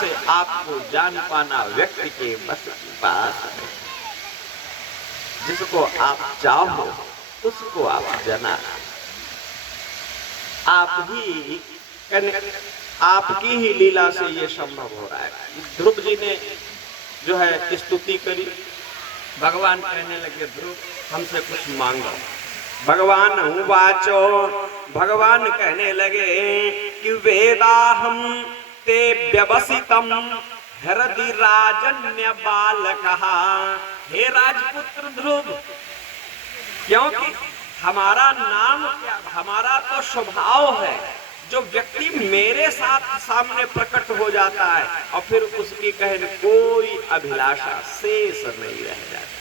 से आपको जान पाना व्यक्ति के बस की बात है। जिसको आप चाहो उसको आप जना। आपकी ही लीला से ये संभव हो रहा है। ध्रुव जी ने जो है स्तुति करी। भगवान कहने लगे, ध्रुव हमसे कुछ मांगो। भगवान उवाचो, भगवान कहने लगे कि वेदाहम ते व्यवसितम हृदि राजन्य बालकः। हे राजपुत्र ध्रुव, क्योंकि हमारा नाम क्या, हमारा तो स्वभाव है, जो व्यक्ति मेरे साथ सामने प्रकट हो जाता है और फिर उसकी कहने कोई अभिलाषा शेष नहीं रह जाती,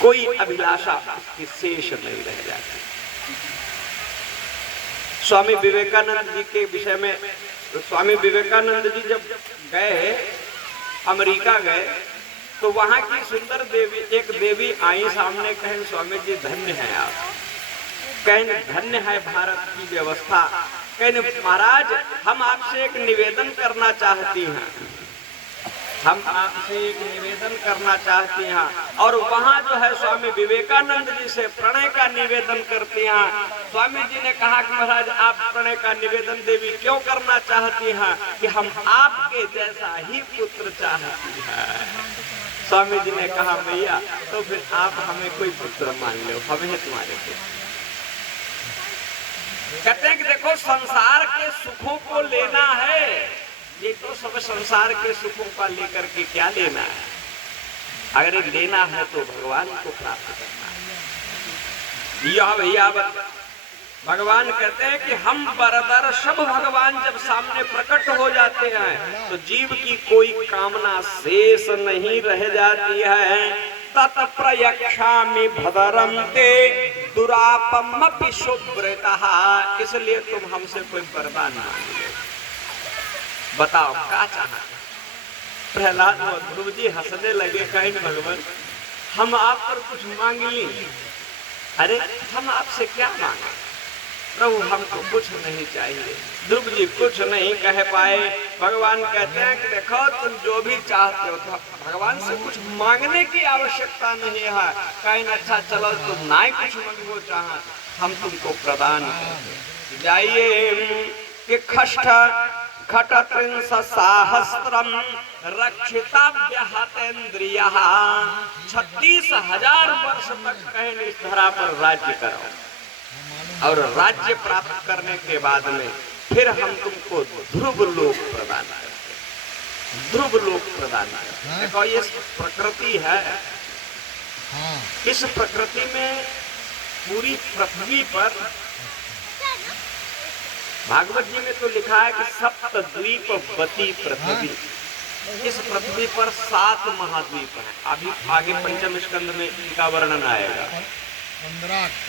कोई अभिलाषा उसकी शेष नहीं रह जाती। स्वामी विवेकानंद जी के विषय में, स्वामी विवेकानंद जी जब गए अमेरिका गए तो वहां की सुंदर देवी, एक देवी आई सामने, कहें स्वामी जी धन्य है आप, कहें धन्य है भारत की व्यवस्था। कहें महाराज हम आपसे एक निवेदन करना चाहती हैं, हम आपसे एक निवेदन करना चाहती हैं। और वहां जो है स्वामी विवेकानंद जी से प्रणय का निवेदन करती हैं। स्वामी जी ने कहा कि महाराज आप प्रणय का निवेदन देवी क्यों करना चाहती हैं? कि हम आपके जैसा ही पुत्र चाहती हैं। स्वामी जी ने कहा भैया तो फिर आप हमें कोई पुत्र मान लो, हमें तुम्हारे पुत्र। कहते हैं कि देखो संसार के सुखों को लेना है, ये तो सब संसार के सुखों का लेकर के क्या लेना है? अगर ये लेना है तो भगवान को प्राप्त करना है। यह भैया भगवान कहते हैं कि हम बरदर सब भगवान जब सामने प्रकट हो जाते हैं तो जीव की कोई कामना शेष नहीं रह जाती है। तत् प्रयक्षामि भदरम ते दुरापमपि शुभ्रतः। इसलिए तुम हमसे कोई वरदान मांग लो, बताओ क्या चाहना। प्रहलाद और ध्रुव जी हंसने लगे, कहें भगवान हम आप पर कुछ मांग ली। अरे हम आपसे क्या मांगे प्रभु, हमको कुछ नहीं चाहिए। ध्रुव जी कुछ नहीं कह पाए। भगवान कहते हैं कि देखो तुम जो भी चाहते हो तो भगवान से कुछ मांगने की आवश्यकता नहीं है। कहीं अच्छा चलो तुम ना ही कुछ मांगो, चाह हम तुमको प्रदान करते जाइए। कि खष्ट खटत्रिंश सहस्त्रम रक्षितव्य हतेन्द्रियः। 36,000 वर्ष तक कहीं इस धरा पर राज्य करो और राज्य प्राप्त करने के बाद में फिर हम तुमको ध्रुव लोक प्रदान करते, ध्रुव लोक प्रदान करते। देखो ये प्रकृति है, इस प्रकृति में पूरी पृथ्वी पर, भागवत जी में तो लिखा है कि सप्तद्वीपवती पृथ्वी, इस पृथ्वी पर 7 महाद्वीप हैं। अभी आगे पंचम स्कंद में इनका वर्णन आएगा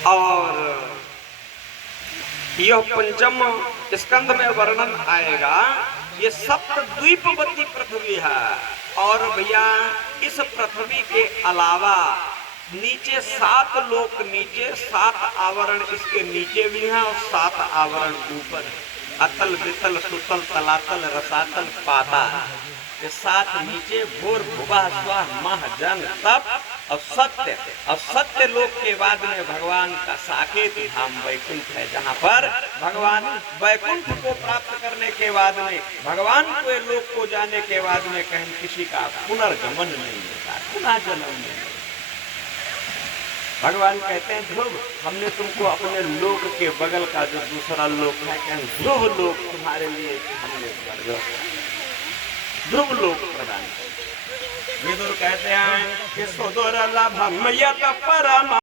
और यह पंचम स्कंद में वर्णन आएगा। ये सप्तद्वीपवती पृथ्वी है और भैया इस पृथ्वी के अलावा नीचे 7 लोक, नीचे 7 आवरण इसके नीचे भी हैं और 7 आवरण ऊपर। अतल वितल सुतल तलातल रसातल पाताल, ये 7 नीचे। भोर भुवा स्वा मह जन तप और सत्य। और सत्य लोक के बाद में भगवान का साकेत धाम वैकुंठ है, जहाँ पर भगवान वैकुंठ को प्राप्त करने के बाद में, भगवान के लोक को जाने के बाद में कहीं किसी का पुनर्गमन नहीं होता, पुनः जन्म नहीं। भगवान कहते हैं ध्रुव हमने तुमको अपने लोक के बगल का जो दूसरा लोक है, कहें ध्रुव लोक तुम्हारे लिए हमने ध्रुव लोक प्रदान किया। विदुर कहते हैं कि सुदुर्लभम यत परम